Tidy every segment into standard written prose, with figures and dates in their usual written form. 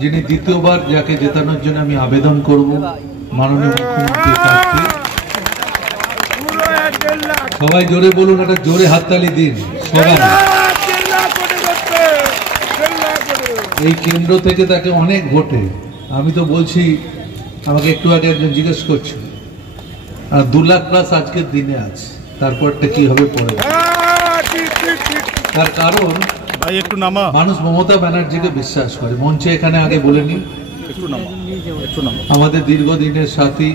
যিনি দ্বিতীয়বার যাকে জেতানোর জন্য আমি আবেদন করব মাননীয় মুখ্যমন্ত্রী প্রার্থী। সবাই জোরে বলুন, একটা জোরে হাততালি দিন সবাই। এই কেন্দ্র থেকে তাকে অনেক ভোটে, আমি তো বলছি, আমাকে একটু আগে একজন জিজ্ঞেস করছিল, আর 2 লাখ প্লাস আজকের দিনে আছে, তারপরটা কি হবে পরে। তার কারণ মানুষ মমতা ব্যানার্জিকে বিশ্বাস করে। মঞ্চে এখানে আগে বলেনি, আমাদের দীর্ঘদিনের সাথী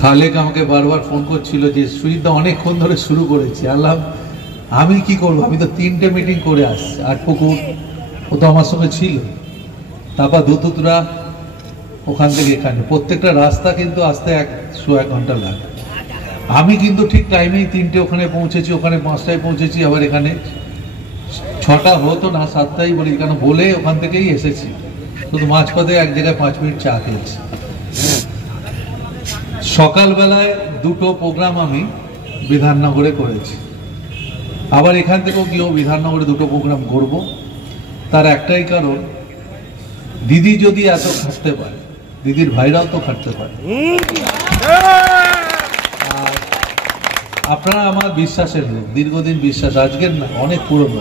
খালেক আমাকে বারবার ফোন করছিল যে সুজিতদা অনেকক্ষণ ধরে শুরু করেছি। আল্লাহ, আমি কি করবো, আমি তো 3টে মিটিং করে আসছি। আটপুকুর ও তো আমার সঙ্গে ছিল, তারপর দুতুতরা, ওখান থেকে এখানে প্রত্যেকটা রাস্তা কিন্তু আসতে 1 ঘন্টা লাগে। আমি কিন্তু ঠিক টাইমেই 3টে ওখানে পৌঁছেছি, ওখানে 5টায় পৌঁছেছি, আবার এখানে 6টা হতো না 7টাই বলি কেন বলে ওখান থেকেই এসেছি। শুধু মাঝপথে এক জায়গায় 5 মিনিট চা খেয়েছি। সকালবেলায় 2টো প্রোগ্রাম আমি বিধাননগরে করেছি, আবার এখান থেকেও গিয়েও বিধাননগরে 2টো প্রোগ্রাম করব। তার একটাই কারণ, দিদি যদি এত খাটতে পারে, দিদির ভাইরাও তো খাটতে পারে। আর আপনারা আমার বিশ্বাসের লোক, দীর্ঘদিন বিশ্বাস, আজকের না, অনেক পুরনো।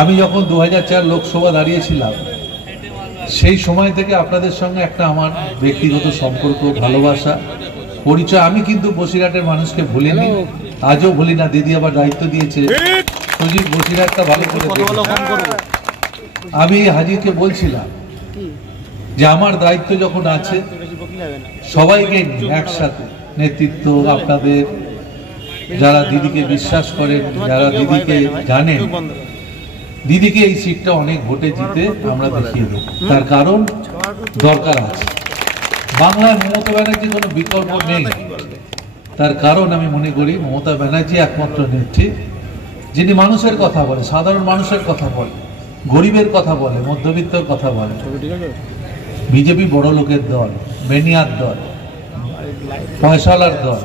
আমি যখন 2004 লোকসভা দাঁড়িয়েছিলাম, সেই সময় থেকে আপনাদের সঙ্গে একটা আমার ব্যক্তিগত সম্পর্ক, ভালোবাসা, পরিচয়। আমি কিন্তু বসিরহাটের মানুষকে ভুলিনি, আজও ভুলি না। দিদি আবার দায়িত্ব দিয়েছে, সুজিত বসিরহাটটা ভালো করে। আমি হাজিকে বলছিলাম যে আমার দায়িত্ব যখন আছে, সবাইকে একসাথে নেতৃত্ব, আপনাদের যারা দিদিকে বিশ্বাস করেন, যারা দিদিকে জানেন, দিদিকে এই সিটটা অনেক ভোটে জিতে আমরা দেখিয়ে দেব। তার কারণ দরকার আছে, বাংলায় মমতা ব্যানার্জির কোনো বিকল্প নেই। তার কারণ আমি মনে করি মমতা ব্যানার্জি একমাত্র নেত্রী যিনি মানুষের কথা বলে, সাধারণ মানুষের কথা বলে, গরিবের কথা বলে, মধ্যবিত্তর কথা বলে। বিজেপি বড় লোকের দল, বেনিয়ার দল, পয়সাওয়ালার দল,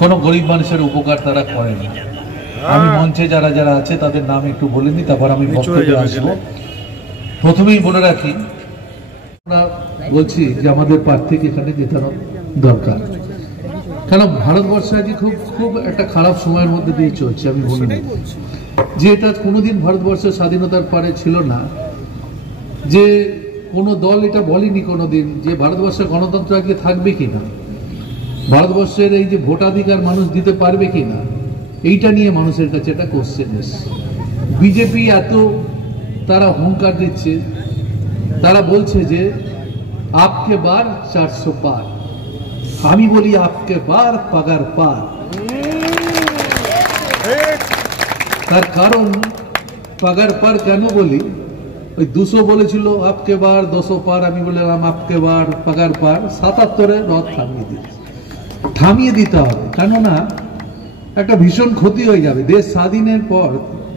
কোনো গরিব মানুষের উপকার তারা করে না। আমি মঞ্চে যারা যারা আছে তাদের নাম একটু বলে নিই, তারপর আমি বক্তব্যে আসবো। প্রথমেই বলে রাখি, বলছি যে আমাদের প্রার্থীকে এখানে জেতানো দরকার। কারণ ভারতবর্ষে আজকে খুব একটা খারাপ সময়ের মধ্যে দিয়ে চলছে। আমি বলি যে এটা কোনোদিন ভারতবর্ষের স্বাধীনতার পরে ছিল না, যে কোনো দল এটা বলেনি কোনোদিন যে ভারতবর্ষে গণতন্ত্র আজকে থাকবে কিনা, ভারতবর্ষের এই যে ভোটাধিকার মানুষ দিতে পারবে কিনা, এইটা নিয়ে মানুষের কাছে একটা কোশ্চেন এসছে। বিজেপি এত তারা হুঙ্কার দিচ্ছে, তারা বলছে যে আপকে বার 400 পার। আমি বলি আপকে বার পাগার পার। তার কারণ পাগার পার কেন বলি, ওই 200 বলেছিল আপকে বার 200 পার, আমি বললাম আপকে বার পাগার পার। 77-এ রথ থামিয়ে দিতে হবে, কেননা একটা ভীষণ ক্ষতি হয়ে যাবে। দেশ স্বাধীনের পর,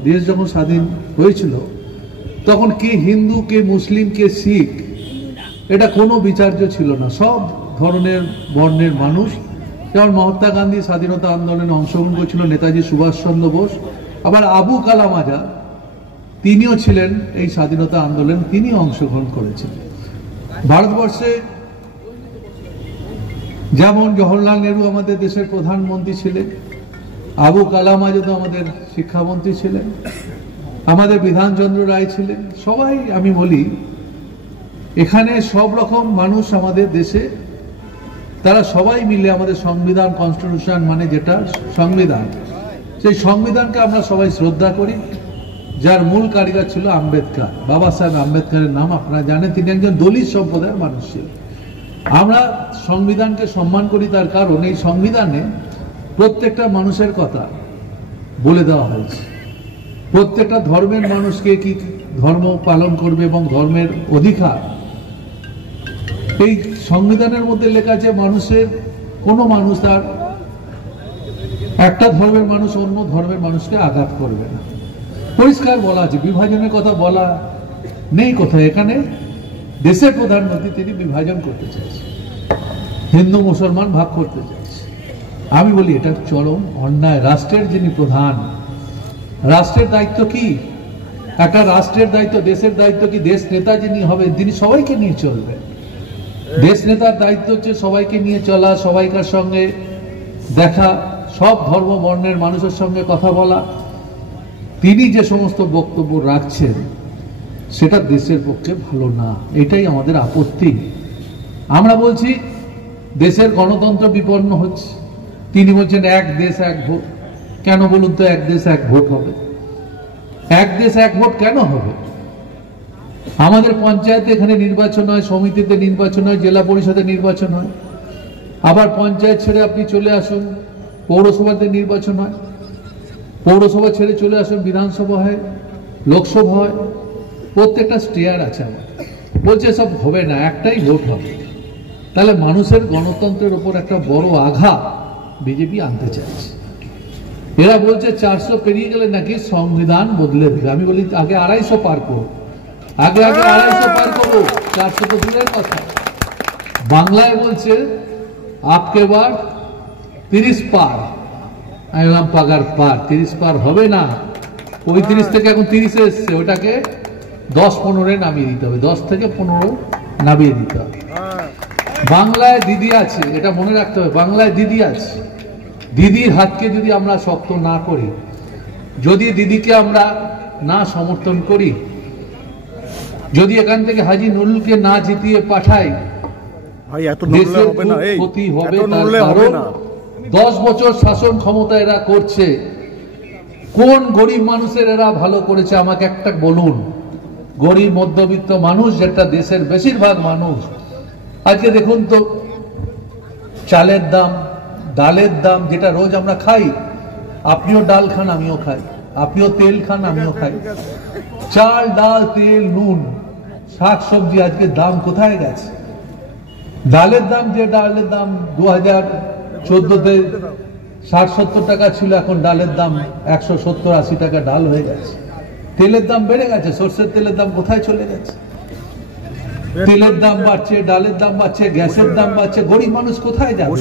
দেশ যখন স্বাধীন হয়েছিল, তখন কে হিন্দু, কে মুসলিম, কে শিখ, এটা কোনো বিচার্য ছিল না। সব ধরনের বর্ণের মানুষ, যেমন মহাত্মা গান্ধী স্বাধীনতা আন্দোলনে অংশগ্রহণ করেছিল, নেতাজি সুভাষচন্দ্র বোস, আবার আবু কালাম আজাদ তিনিও ছিলেন এই স্বাধীনতা আন্দোলন, তিনি অংশগ্রহণ করেছিলেন। ভারতবর্ষে যেমন জওহরলাল নেহরু আমাদের দেশের প্রধানমন্ত্রী ছিলেন, আবু কালাম আজাদ আমাদের শিক্ষামন্ত্রী ছিলেন, আমাদের বিধানচন্দ্র রায় ছিলেন। সবাই, আমি বলি এখানে সব রকম মানুষ আমাদের দেশে, তারা সবাই মিলে আমাদের সংবিধান, কনস্টিটিউশন মানে যেটা সংবিধান, সেই সংবিধানকে আমরা সবাই শ্রদ্ধা করি, যার মূল কারিগর ছিল আম্বেদকর। বাবা সাহেব আম্বেদকরের নাম আপনারা জানেন, তিনি একজন দলিত সম্প্রদায়ের মানুষ ছিলেন। আমরা সংবিধানকে সম্মান করি, তার কারণ এই সংবিধানে প্রত্যেকটা মানুষের কথা বলে দেওয়া হয়েছে। প্রত্যেকটা ধর্মের মানুষকে কি ধর্ম পালন করবে এবং ধর্মের অধিকার এই সংবিধানের মধ্যে লেখা আছে। মানুষের কোনো মানুষ, তার একটা ধর্মের মানুষ অন্য ধর্মের মানুষকে আঘাত করবে না, পরিষ্কার বলা আছে। বিভাজনের কথা বলা নেই কোথায়। এখানে দেশের প্রধানমন্ত্রী তিনি বিভাজন করতে চাইছে, হিন্দু মুসলমান ভাগ করতে চাইছে। আমি বলি এটা চরম অন্যায়। রাষ্ট্রের যিনি প্রধান, রাষ্ট্রের দায়িত্ব কি? একটা রাষ্ট্রের দায়িত্ব, দেশের দায়িত্ব কি দেশ নেতা যিনি হবেন তিনি সবাইকে নিয়ে চলবেন। দেশ নেতার দায়িত্ব হচ্ছে সবাইকে নিয়ে চলা, সবাইকার সঙ্গে দেখা, সব ধর্ম বর্ণের মানুষের সঙ্গে কথা বলা। তিনি যে সমস্ত বক্তব্য রাখছেন সেটা দেশের পক্ষে ভালো না, এটাই আমাদের আপত্তি। আমরা বলছি দেশের গণতন্ত্র বিপন্ন হচ্ছে। তিনি বলছেন এক দেশ এক ভোট। কেন বলুন তো এক দেশ এক ভোট হবে? এক দেশ এক ভোট কেন হবে? আমাদের পঞ্চায়েতে এখানে নির্বাচন হয়, সমিতিতে নির্বাচন হয়, জেলা পরিষদে নির্বাচন হয়, আবার পঞ্চায়েত ছেড়ে আপনি চলে আসুন পৌরসভাতে নির্বাচন হয়, পৌরসভা ছেড়ে চলে আসুন বিধানসভা হয়, লোকসভা হয়, প্রত্যেকটা স্টেয়ার আছে। আমার বলছে সব হবে না, একটাই ভোট হবে। তাহলে মানুষের গণতন্ত্রের উপর একটা বড় আঘাত বিজেপি আনতে চাইছে। এরা বলছে 400 পেরিয়ে গেলে নাকি সংবিধান বদলে দেবে। আমি বলি আগে 250 পার করো, আগে 250 পার করো, 400 তো দূরের কথা। বাংলায় বলছে আপকে বার 30 পার। আমি বললাম পাগার পার 30 পার হবে না, 35 থেকে এখন 30 এসছে, ওটাকে 10-15 নামিয়ে দিতে হবে, 10 থেকে 15 নামিয়ে দিতে হবে। বাংলায় দিদি আছে, এটা মনে রাখতে হবে, বাংলায় দিদি আছে। দিদির হাতকে যদি আমরা শক্ত না করি, যদি দিদিকে আমরা না সমর্থন করি, যদি এখান থেকে হাজী নুরুলকে না জিতিয়ে পাঠাই, দেশের ক্ষতি হবে। তার কারণ 10 বছর শাসন ক্ষমতা এরা করছে। কোন গরিব মানুষের এরা ভালো করেছে আমাকে একটা বলুন? গরিব মধ্যবিত্ত মানুষ, যেটা দেশের বেশিরভাগ মানুষ। আজকে দেখুন তো চালের দাম, ডালের দাম, যেটা রোজ আমরা খাই, আপনিও ডাল খান আমিও খাই, আপনিও তেল খান আমিও খাই, চাল ডাল তেল নুন শাক সবজি, আজকে দাম কোথায় গেছে? ডালের দাম, যে ডালের দাম 2014-তে 60-70 টাকা ছিল, এখন ডালের দাম 170-80 টাকা ডাল হয়ে গেছে। তেলের দাম বেড়ে গেছে, সরষের তেলের দাম কোথায় চলে গেছে? তেলের দাম বাড়ছে, ডালের দাম বাড়ছে, গ্যাসের দাম বাড়ছে, গরিব মানুষ কোথায় যাবে?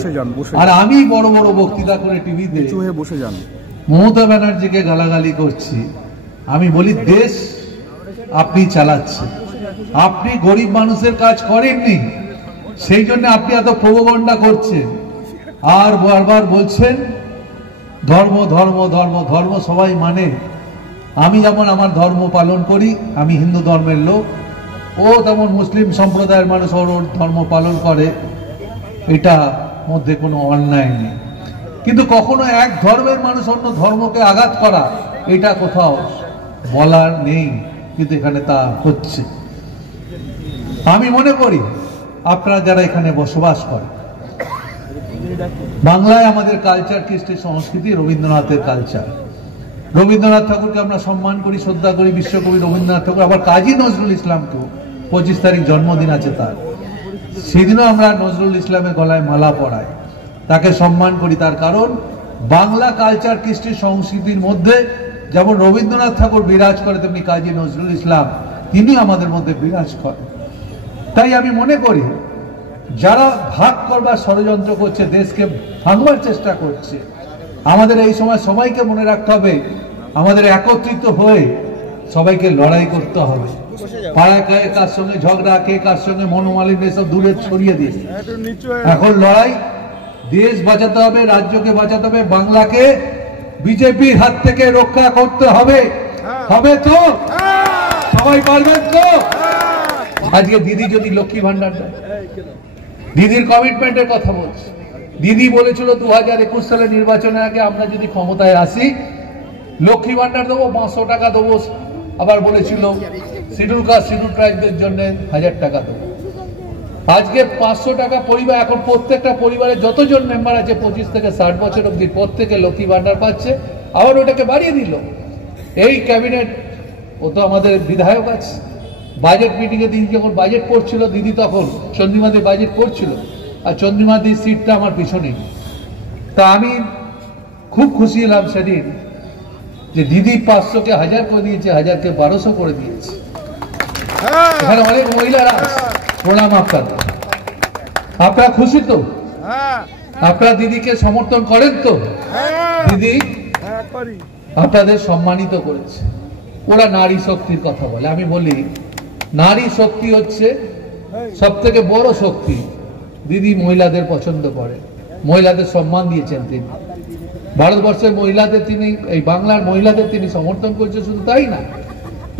আর আমি বড় বড় বক্তৃতা করে টিভিতে বসে যান মমতা ব্যানার্জিকে গালাগালি করছি। আমি বলি দেশ আপনি চালাচ্ছেন, আপনি গরিব মানুষের কাজ করেননি, সেই জন্য আপনি এত প্রোপাগান্ডা করছেন। আর বারবার বলছেন ধর্ম ধর্ম ধর্ম ধর্ম সবাই মানে। আমি যেমন আমার ধর্ম পালন করি, আমি হিন্দু ধর্মের লোক, ও তেমন মুসলিম সম্প্রদায়ের মানুষ ওর ধর্ম পালন করে, এটা মধ্যে কোনো অন্যায় নেই। কিন্তু কখনো এক ধর্মের মানুষ অন্য ধর্মকে আঘাত করা, এটা কোথাও বলার নেই, কিন্তু এখানে তা হচ্ছে। আমি মনে করি আপনারা যারা এখানে বসবাস করেন, বাংলায় আমাদের কালচার, কৃষ্টি সংস্কৃতি, রবীন্দ্রনাথের কালচার। রবীন্দ্রনাথ ঠাকুরকে আমরা সম্মান করি, শ্রদ্ধা করি, বিশ্বকবি রবীন্দ্রনাথ ঠাকুর, আবার কাজী নজরুল ইসলামকেও 25 তারিখ জন্মদিন আছে তার, সেদিনও আমরা নজরুল ইসলামের গলায় মালা পরাই, তাকে সম্মান করি। তার কারণ বাংলা কালচার, কৃষ্টি সংস্কৃতির মধ্যে যেমন রবীন্দ্রনাথ ঠাকুর বিরাজ করে, তেমনি কাজী নজরুল ইসলাম তিনি আমাদের মধ্যে বিরাজ করেন। তাই আমি মনে করি যারা ভাগ করবার ষড়যন্ত্র করছে, দেশকে ভাঙবার চেষ্টা করছে, আমাদের এই সময় সবাইকে মনে রাখতে হবে, আমাদের একত্রিত হয়ে সবাইকে লড়াই করতে হবে। পাড়ায় কে কার সঙ্গে ঝগড়া, কে কার সঙ্গে মনোমালিন্য, এসব দূরে ছড়িয়ে দিয়ে এখন লড়াই, দেশ বাঁচাতে হবে, রাজ্যকে বাঁচাতে হবে, বাংলাকে বিজেপির হাত থেকে রক্ষা করতে হবে। হবে তো? সবাই পারবেন তো? আজকে দিদি যদি লক্ষ্মী ভান্ডার দেয়, দিদির কমিটমেন্টের কথা বলছে। দিদি বলেছিল 2021 সালে নির্বাচনের আগে আমরা যদি ক্ষমতায় আসি লক্ষ্মী ভান্ডার দেবো, 500 টাকা দেবো, আবার বলেছিল শিডিউল কাস্ট শিডিউল ট্রাইবদের জন্য 1000 টাকা দেবো। আজকে 500 টাকা পরিবার, এখন প্রত্যেকটা পরিবারে যতজন মেম্বার আছে 25 থেকে 60 বছর অব্দি প্রত্যেকে লক্ষ্মী ভান্ডার পাচ্ছে, আবার ওটাকে বাড়িয়ে দিল এই ক্যাবিনেট। ও তো আমাদের বিধায়ক আছে, বাজেট মিটিংয়ে দিদি যখন বাজেট পড়ছিল, দিদি তখন চন্দ্রিমাদি বাজেট পড়ছিল, আর চন্দ্রিমাদির সিটটা আমার পিছনেই। তা আমি খুব খুশি হলাম সেদিন যে দিদি 500-কে 1000 করে দিয়েছে, 1000-কে 1200 করে দিয়েছে। এখানে অনেক মহিলারা প্রণাম আপনাদের। আপনারা খুশি তো? আপনারা দিদিকে সমর্থন করেন তো? দিদি আপনাদের সম্মানিত করেছে। ওরা নারী শক্তির কথা বলে। আমি বলি নারী শক্তি হচ্ছে সব থেকে বড় শক্তি। দিদি মহিলাদের পছন্দ করে, মহিলাদের সম্মান দিয়েছেন তিনি, ভারতবর্ষের মহিলাদের তিনি, এই বাংলার মহিলাদের তিনি সমর্থন করছে। শুধু তাই না,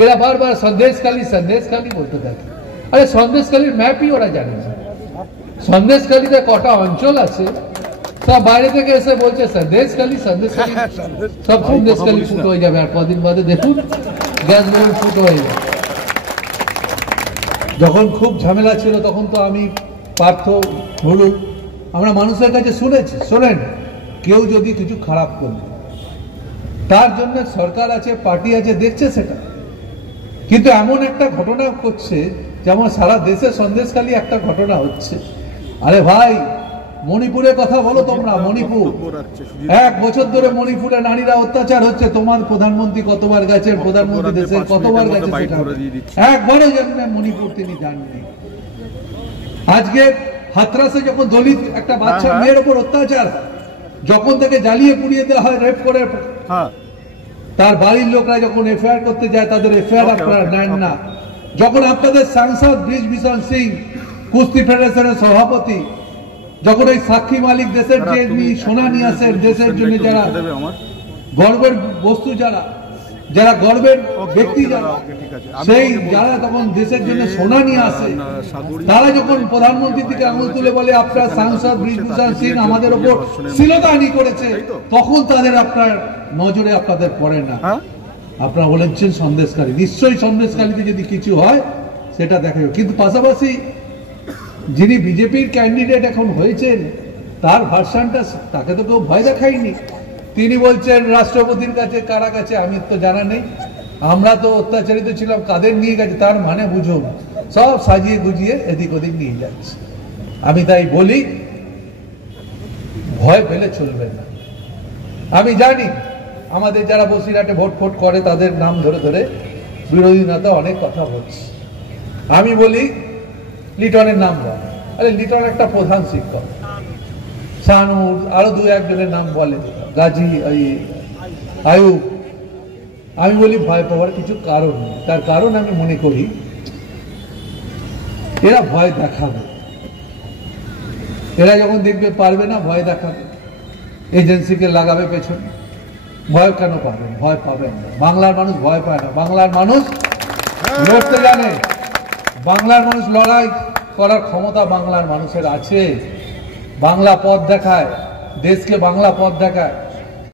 এরা বারবার সন্দেশখালী সন্দেশখালী বলতে থাকে। আরে সন্দেশখালীর ম্যাপই ওরা জানে না। সন্দেশখালীতে কটা অঞ্চল আছে, সব বাইরে থেকে এসে বলছে সন্দেশখালী সন্দেশখালী, সব সন্দেশখালী ফুট হয়ে যাবে। আর কদিন বাদে দেখুন গ্যাস বেলুন ফুট হয়ে যাবে। যখন খুব ঝামেলা ছিল তখন তো আমি, পার্থ, ধরুন আমরা মানুষের কাছে শুনেছি, শোনেন, কেউ যদি কিছু খারাপ করবে তার জন্য সরকার আছে, পার্টি আছে, দেখছে সেটা। কিন্তু এমন একটা ঘটনা করছে, যেমন সারা দেশে সন্দেশখালী একটা ঘটনা হচ্ছে। আরে ভাই, মণিপুরের কথা বলো তোমরা। মণিপুর 1 বছর ধরে মণিপুরে নারীরা অত্যাচার হচ্ছে। তোমার প্রধানমন্ত্রী কতবার গেছেন, প্রধানমন্ত্রী দেশের কতবার গেছে, একবারও জানেন মণিপুর তিনি জাননি। আজকে হাতরাসে যখন দলিত একটা বাচ্চা মেয়ের উপর অত্যাচার, যখন থেকে জ্বালিয়ে পুড়িয়ে দেওয়া হয়, রেপ করে, তার বাড়ির লোকরা যখন এফআইআর করতে যায়, তাদের এফআইআর আপনারা নেন না। যখন আপনাদের সাংসদ ব্রিজভূষণ সিং, কুস্তি ফেডারেশনের সভাপতি, যখন এই সাক্ষী মালিক দেশের যে সোনা নিয়ে আসেন দেশের জন্য, যারা গর্বের বস্তু, যারা গর্বের ব্যক্তি, সেই যারা তখন দেশের জন্য সোনা নিয়ে আসে, তারা যখন প্রধানমন্ত্রী থেকে আঙুল তুলে বলে আপনার সাংসদ ব্রিজভূষণ সিং আমাদের উপর শ্লীলতাহানি করেছে, তখন তাদের আপনার নজরে আপনাদের পড়ে না। আপনারা বলেছেন সন্দেশখালী, নিশ্চয়ই সন্দেশখালীতে যদি কিছু হয় সেটা দেখা যাবে। কিন্তু পাশাপাশি যিনি বিজেপির ক্যান্ডিডেট এখন হয়েছেন, তার ভার্সনটা, তাকে তো কেউ ভয় দেখায়নি। তিনি বলছেন রাষ্ট্রপতির কাছে, কারা কাছে আমি তো জানা নেই, আমরা তো অত্যাচারিত ছিলাম, কাদের নিয়ে গেছে, তার মানে বুঝুন সব সাজিয়ে গুজিয়ে এদিক ওদিক নিয়ে যাচ্ছে। আমি তাই বলি ভয় পেলে চলবে না। আমি জানি আমাদের যারা বসিরহাটে ভোট ফোট করে তাদের নাম ধরে ধরে বিরোধী নেতা অনেক কথা বলছে। আমি বলি লিটনের নাম বল। আরে লিটন একটা প্রধান শিক্ষক, শানুর, আরো 2-1 জনের নাম বলে, গাজী, আয়ুব। আমি বলি ভয় পাওয়ার কিছু কারণ নেই। তার কারণ আমি মনে করি এরা ভয় দেখাবে। এরা যখন দেখবে পারবে না, ভয় দেখাবে, এজেন্সিকে লাগাবে পেছনে। ভয় কেন পাবেন? ভয় পাবেন না। বাংলার মানুষ ভয় পায় না। বাংলার মানুষ লড়তে জানে। বাংলার মানুষ লড়াই করার ক্ষমতা বাংলার মানুষের আছে। বাংলা পথ দেখায়, দেশকে বাংলা পথ দেখায়।